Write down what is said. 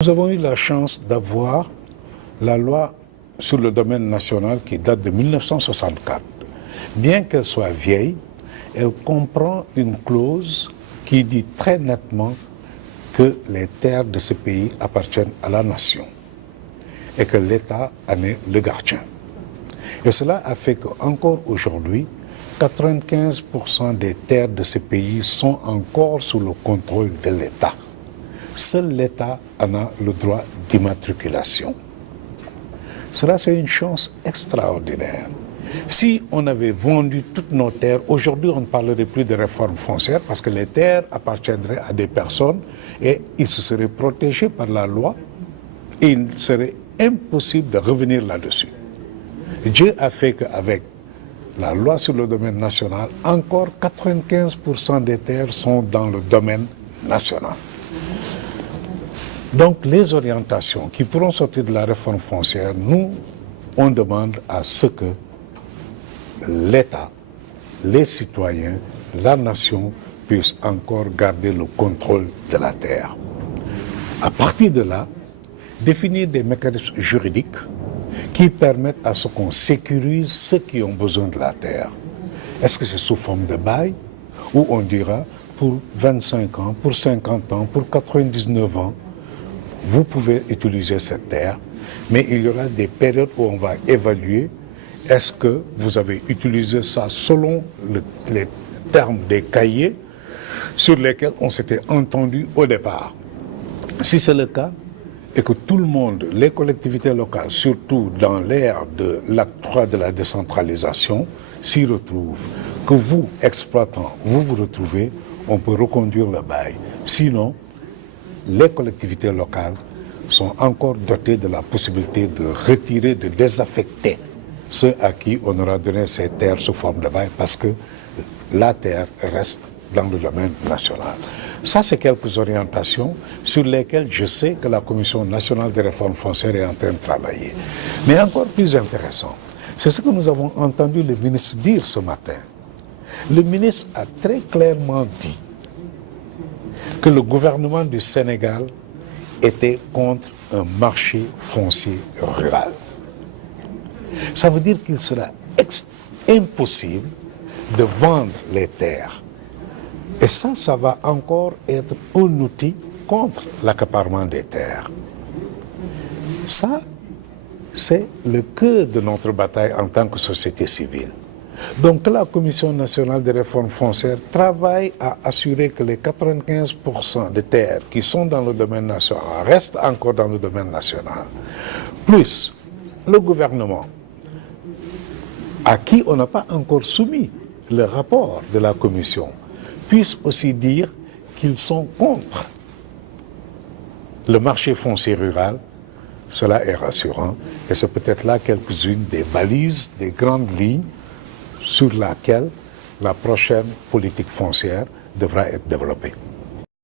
Nous avons eu la chance d'avoir la loi sur le domaine national qui date de 1964. Bien qu'elle soit vieille, elle comprend une clause qui dit très nettement que les terres de ce pays appartiennent à la nation et que l'État en est le gardien. Et cela a fait qu'encore aujourd'hui, 95% des terres de ce pays sont encore sous le contrôle de l'État. Seul l'État en a le droit d'immatriculation. Cela, c'est une chance extraordinaire. Si on avait vendu toutes nos terres, aujourd'hui, on ne parlerait plus de réforme foncière parce que les terres appartiendraient à des personnes et ils se seraient protégés par la loi et il serait impossible de revenir là-dessus. Dieu a fait qu'avec la loi sur le domaine national, encore 95% des terres sont dans le domaine national. Donc les orientations qui pourront sortir de la réforme foncière, nous, on demande à ce que l'État, les citoyens, la nation puissent encore garder le contrôle de la terre. À partir de là, définir des mécanismes juridiques qui permettent à ce qu'on sécurise ceux qui ont besoin de la terre. Est-ce que c'est sous forme de bail ou on dira pour 25 ans, pour 50 ans, pour 99 ans, vous pouvez utiliser cette terre, mais il y aura des périodes où on va évaluer est-ce que vous avez utilisé ça selon les termes des cahiers sur lesquels on s'était entendu au départ. Si c'est le cas, et que tout le monde, les collectivités locales, surtout dans l'ère de l'acte 3 de la décentralisation, s'y retrouvent, que vous, exploitants, vous vous retrouvez, on peut reconduire le bail. Sinon, les collectivités locales sont encore dotées de la possibilité de retirer, de désaffecter ceux à qui on aura donné ces terres sous forme de bail parce que la terre reste dans le domaine national. Ça, c'est quelques orientations sur lesquelles je sais que la Commission nationale des réformes foncières est en train de travailler. Mais encore plus intéressant, c'est ce que nous avons entendu le ministre dire ce matin. Le ministre a très clairement dit que le gouvernement du Sénégal était contre un marché foncier rural. Ça veut dire qu'il sera impossible de vendre les terres. Et ça va encore être un outil contre l'accaparement des terres. Ça, c'est le cœur de notre bataille en tant que société civile. Donc la Commission nationale des réformes foncières travaille à assurer que les 95% de terres qui sont dans le domaine national restent encore dans le domaine national. Plus le gouvernement, à qui on n'a pas encore soumis le rapport de la Commission, puisse aussi dire qu'ils sont contre le marché foncier rural. Cela est rassurant et c'est peut-être là quelques-unes des balises, des grandes lignes sur laquelle la prochaine politique foncière devra être développée.